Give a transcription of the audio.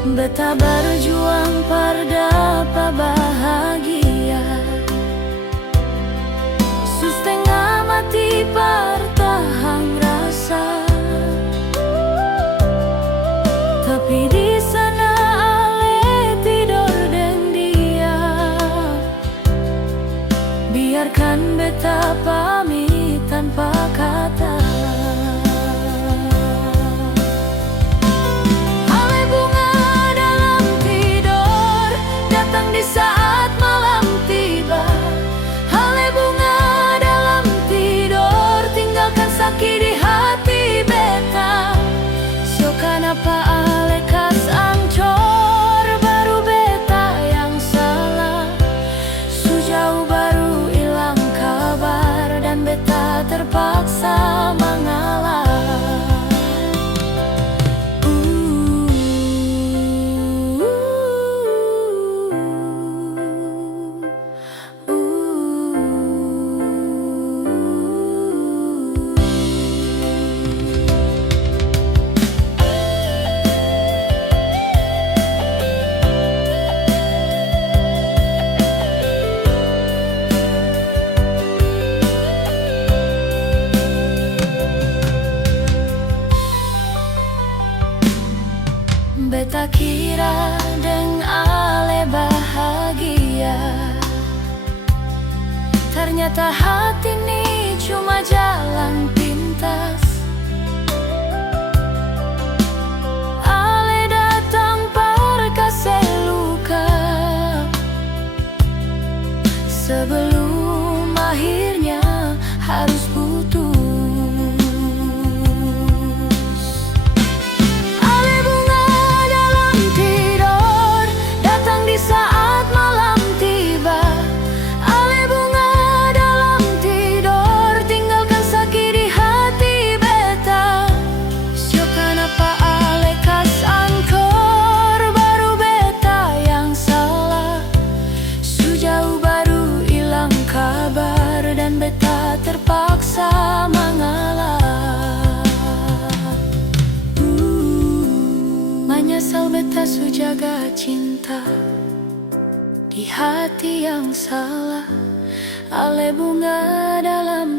Beta berjuang pardapa bahagia, setengah mati pertahan rasa. Tapi di sana ale tidur dan dia, biarkan beta pamit tanpa kata. Di saat malam tiba, hale bunga dalam tidur, tinggalkan sakit di hati beta. So kenapa ale kas ancor, baru beta yang salah. Sejauh baru hilang kabar dan beta terpaksa mengalah. Beta kira deng ale bahagia, ternyata hati ini cuma jalan pintas. Ale datang perkasa luka, sebelum akhirnya harus putus. Beta terpaksa mengalah. Menyesal beta sujaga cinta di hati yang salah. Ale bunga dalam